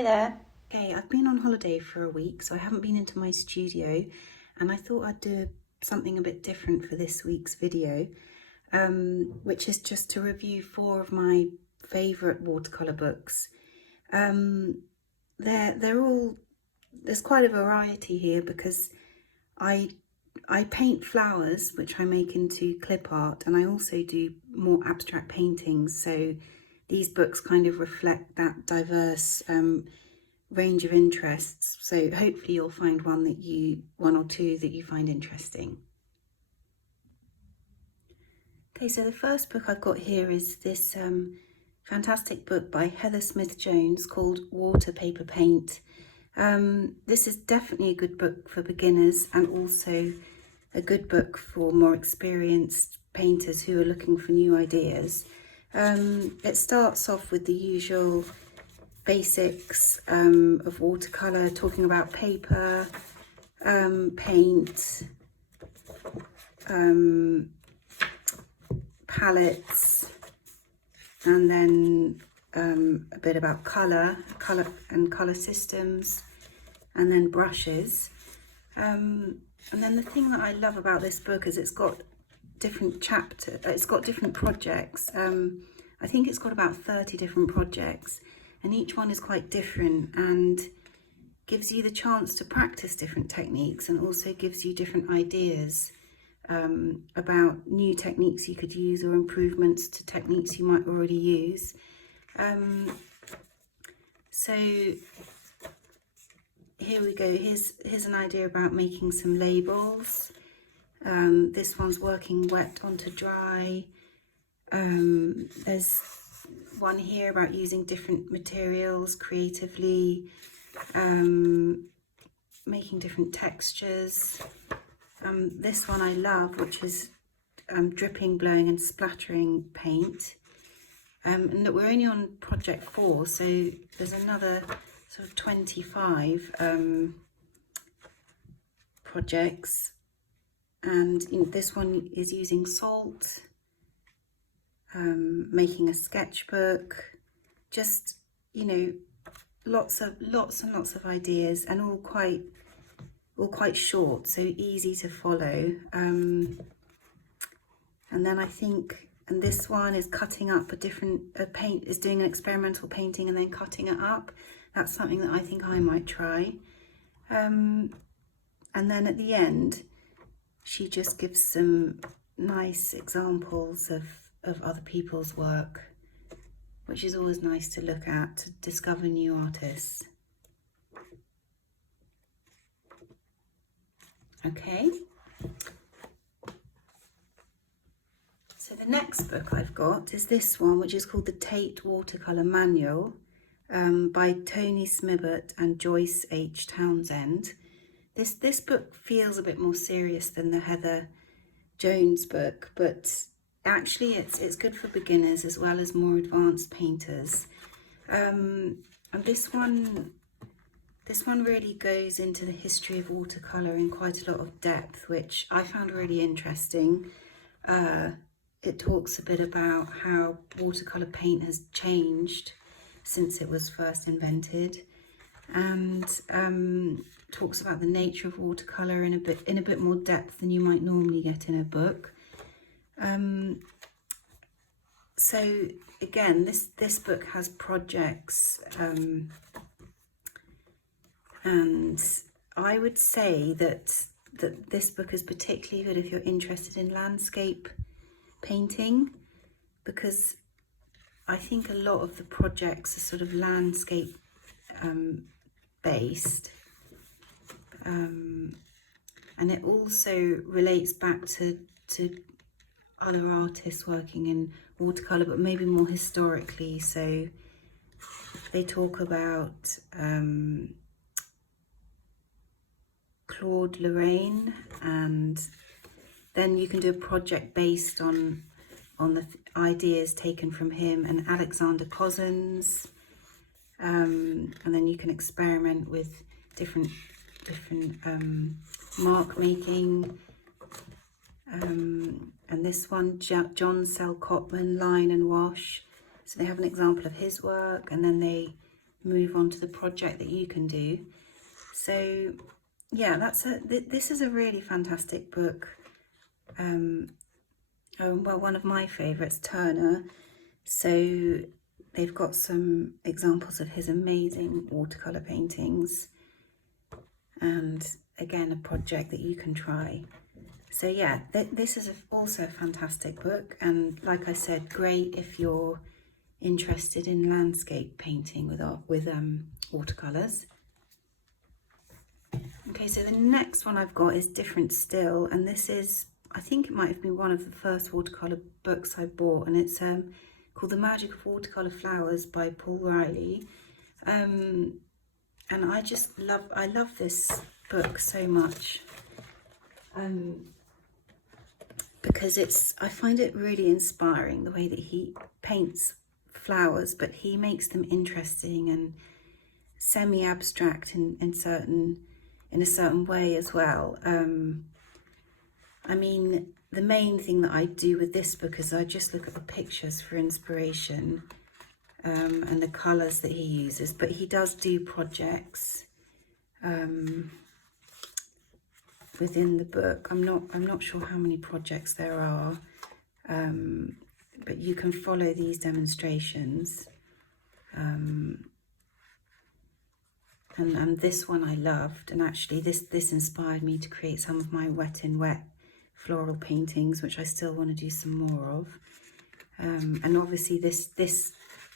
Hi there. Okay, I've been on holiday for a week, so I haven't been into my studio, and I thought I'd do something a bit different for this week's video, which is just to review 4 of my favourite watercolour books. They're all, there's quite a variety here because I paint flowers, which I make into clip art, and I also do more abstract paintings, so these books kind of reflect that diverse range of interests. So hopefully you'll find one or two that you find interesting. Okay, so the first book I've got here is this fantastic book by Heather Smith-Jones called Water Paper Paint. This is definitely a good book for beginners and also a good book for more experienced painters who are looking for new ideas. It starts off with the usual basics of watercolour, talking about paper, paint, palettes, and then a bit about colour and colour systems, and then brushes. And then the thing that I love about this book is it's got different different projects. I think it's got about 30 different projects, and each one is quite different and gives you the chance to practice different techniques, and also gives you different ideas about new techniques you could use or improvements to techniques you might already use. So here we go. Here's an idea about making some labels. This one's working wet onto dry. There's one here about using different materials creatively, making different textures. This one I love, which is dripping, blowing and splattering paint. And we're only on project 4, so there's another sort of 25 projects. And this one is using salt, making a sketchbook, just, you know, lots and lots of ideas, and all quite short, so easy to follow. And then I think, and this one is cutting up is doing an experimental painting and then cutting it up. That's something that I think I might try. And then at the end, she just gives some nice examples of other people's work, which is always nice to look at, to discover new artists. Okay. So the next book I've got is this one, which is called the Tate Watercolour Manual by Tony Smibert and Joyce H. Townsend. This book feels a bit more serious than the Heather Jones book, but actually it's good for beginners as well as more advanced painters. And this one really goes into the history of watercolour in quite a lot of depth, which I found really interesting. It talks a bit about how watercolour paint has changed since it was first invented, and talks about the nature of watercolour in a bit more depth than you might normally get in a book. So again, this book has projects, and I would say that this book is particularly good if you're interested in landscape painting, because I think a lot of the projects are sort of landscape based, and it also relates back to other artists working in watercolour, but maybe more historically. So they talk about Claude Lorraine, and then you can do a project based on the ideas taken from him, and Alexander Cozzens, and then you can experiment with different mark making, and this one, John Sell Cotman, line and wash. So they have an example of his work, and then they move on to the project that you can do. So yeah, this is a really fantastic book. Well, one of my favourites, Turner. So they've got some examples of his amazing watercolour paintings, and again, a project that you can try. So yeah, this is also a fantastic book, and like I said, great if you're interested in landscape painting with watercolours. Okay, so the next one I've got is different still, and this is, I think it might have been one of the first watercolour books I bought, and it's called The Magic of Watercolour Flowers by Paul Riley. And I love this book so much, because I find it really inspiring the way that he paints flowers, but he makes them interesting and semi-abstract in a certain way as well. I mean, the main thing that I do with this book is I just look at the pictures for inspiration, and the colours that he uses, but he does do projects within the book. I'm not sure how many projects there are, but you can follow these demonstrations. And this one I loved, and actually this inspired me to create some of my wet in wet floral paintings, which I still want to do some more of. And obviously this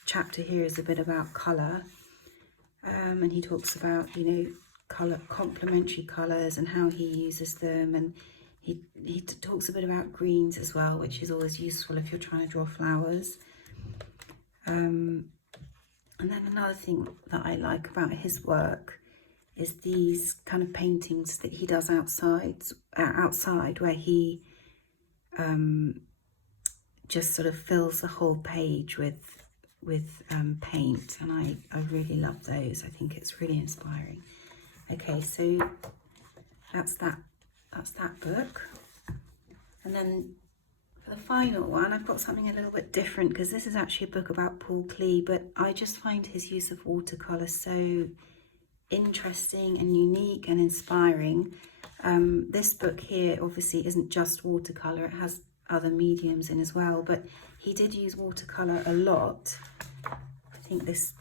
chapter here is a bit about colour, and he talks about, you know, complementary colours and how he uses them, and he talks a bit about greens as well, which is always useful if you're trying to draw flowers. And then another thing that I like about his work is these kind of paintings that he does outside where he just sort of fills the whole page with paint, and I really love those. I think it's really inspiring. Okay, so that's that book. And then for the final one, I've got something a little bit different, because this is actually a book about Paul Klee, but I just find his use of watercolour so interesting and unique and inspiring. This book here obviously isn't just watercolour, it has other mediums in as well, but he did use watercolour a lot. I think this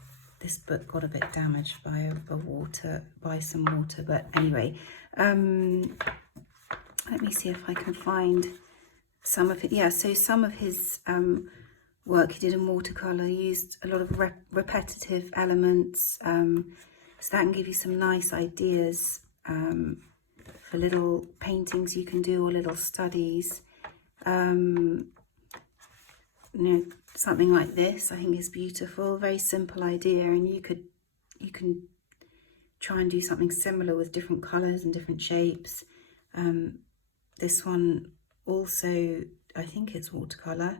book got a bit damaged by some water, but anyway, let me see if I can find some of it. Yeah, so some of his work he did in watercolour used a lot of repetitive elements, so that can give you some nice ideas for little paintings you can do, or little studies. You know, something like this I think is beautiful, very simple idea, and you can try and do something similar with different colours and different shapes. This one also, I think it's watercolour.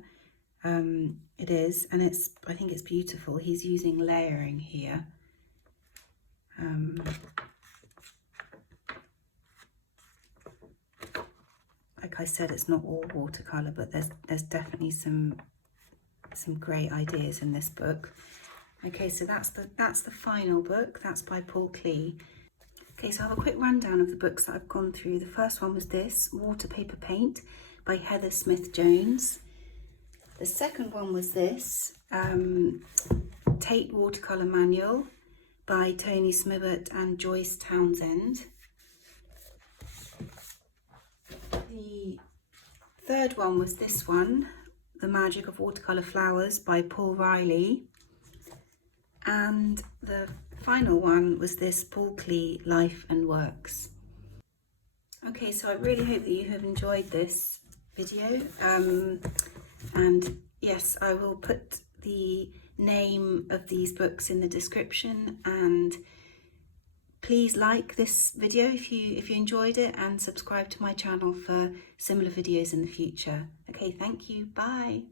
It is, and I think it's beautiful. He's using layering here. Like I said, it's not all watercolour, but there's definitely some great ideas in this book. Okay, so that's the final book. That's by Paul Klee. Okay, so I have a quick rundown of the books that I've gone through. The first one was this, Waterpaper Paint by Heather Smith-Jones. The second one was this, Tate Watercolour Manual by Tony Smibert and Joyce Townsend. The third one was this one, The Magic of Watercolour Flowers by Paul Riley. And the final one was this, Paul Klee, Life and Works. Okay, so I really hope that you have enjoyed this video. And yes, I will put the name of these books in the description, and please like this video if you enjoyed it, and subscribe to my channel for similar videos in the future. Okay, thank you, bye.